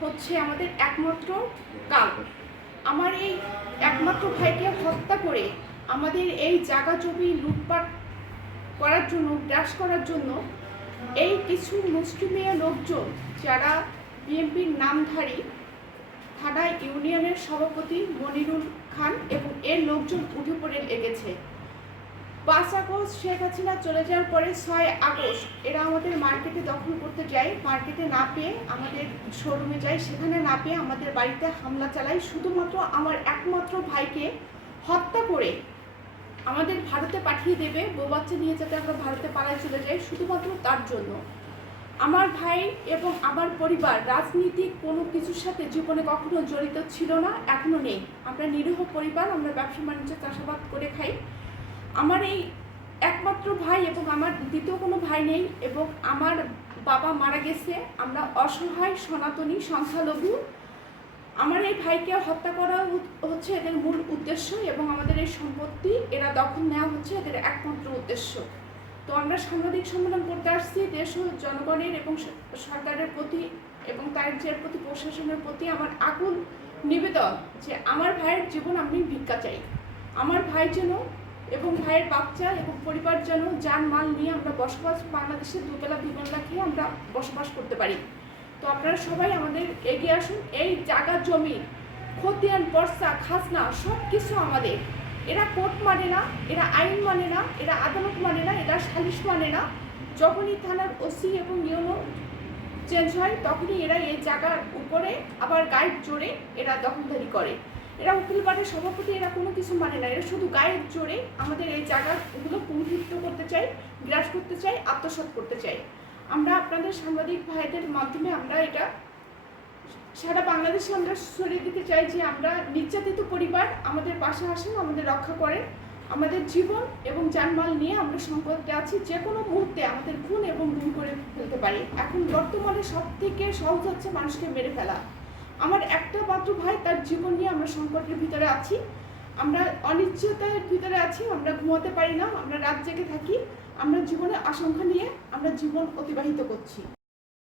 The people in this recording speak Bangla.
হচ্ছে আমাদের একমাত্র কাল। আমার এই একমাত্র ভাইকে হত্যা করে আমাদের এই জায়গা জমি লুটপাট করার জন্য, গ্রাস করার জন্য এই কিছু মুষ্টিমেয় লোকজন, যারা বিএনপির নামধারী থানা ইউনিয়নের সভাপতি মনিরুল খান এবং এর লোকজন উঠে পড়ে লেগেছে। 5 আগস্ট শেখ হাসিনা চলে যাওয়ার পরে 6 আগস্ট এরা আমাদের মার্কেটে দখল করতে যায়। মার্কেটে না পেয়ে আমাদের শোরুমে যায়, সেখানে না পেয়ে আমাদের বাড়িতে হামলা চালায়। শুধুমাত্র আমার একমাত্র ভাইকে হত্যা করে আমাদের ভারতে পাঠিয়ে দেবে, বউ বাচ্চা নিয়ে যাতে আমরা ভারতে পালায় চলে যাই, শুধুমাত্র তার জন্য। আমার ভাই এবং আমার পরিবার রাজনীতিক কোনো কিছুর সাথে জীবনে কখনো জড়িত ছিল না, এখনো নেই। আমরা নিরীহ পরিবার, আমরা ব্যবসা বাণিজ্য চাষাবাদ করে খাই। আমার এই একমাত্র ভাই এবং আমার দ্বিতীয় কোনো ভাই নেই, এবং আমার বাবা মারা গেছে। আমরা অসহায় সনাতনী সংখ্যালঘু। আমার এই ভাইকে হত্যা করা হচ্ছে এদের মূল উদ্দেশ্য, এবং আমাদের এই সম্পত্তি এরা দখল নেওয়া হচ্ছে এদের একমাত্র উদ্দেশ্য। তো আমরা সাংবাদিক সম্মেলন করতে আসছি দেশ ও জনগণের এবং সরকারের প্রতি এবং তার যে প্রতি প্রশাসনের প্রতি আমার আকুল নিবেদন যে আমার ভাইয়ের জীবন আমি ভিক্ষা চাই। আমার ভাই যেন এবং ভাইয়ের বাচ্চা এবং পরিবার যেন যান মাল নিয়ে আমরা বসবাস, বাংলাদেশে দুবেলা দুবেলা খেয়ে আমরা বসবাস করতে পারি। তো আপনারা সবাই আমাদের এগিয়ে আসুন। এই জায়গা জমি খতিয়ান, পর্চা, খাজনা সব কিছু আমাদের। এরা কোর্ট মানে না, এরা আইন মানে না, এরা আদালত মানে না, এরা সালিশ মানে না। যখনই থানার ওসি এবং ইউনো চেঞ্জ হয় তখনই এরা এই জায়গার উপরে আবার গাইড জোরে এরা দখলদারি করে। এরা উকিল পাটের সভাপতি, এরা কোনো কিছু মানে না। এরা শুধু গায়ের জোরে আমাদের এই জায়গাগুলো পুনরুদ্ধ করতে চাই, গ্রাস করতে চাই, আত্মসাৎ করতে চাই। আমরা আপনাদের সাংবাদিক ভাইদের মাধ্যমে আমরা এটা সারা বাংলাদেশে আমরা ছড়িয়ে দিতে চাই যে আমরা নির্যাতিত পরিবার, আমাদের পাশে আসেন, আমাদের রক্ষা করেন। আমাদের জীবন এবং জানমাল নিয়ে আমরা সংকটে আছি, যে কোনো মুহূর্তে আমাদের খুন এবং গুম করে ফেলতে পারি। এখন বর্তমানে সব থেকে সহজ হচ্ছে মানুষকে মেরে ফেলা। আমার একটা মাত্র ভাই, তার জীবন নিয়ে আমরা সংকটের ভিতরে আছি, আমরা অনিশ্চয়তার ভিতরে আছি, আমরা ঘুমাতে পারি না, আমরা রাত জেগে থাকি, আমরা জীবনে আশঙ্কা নিয়ে আমরা জীবন অতিবাহিত করছি।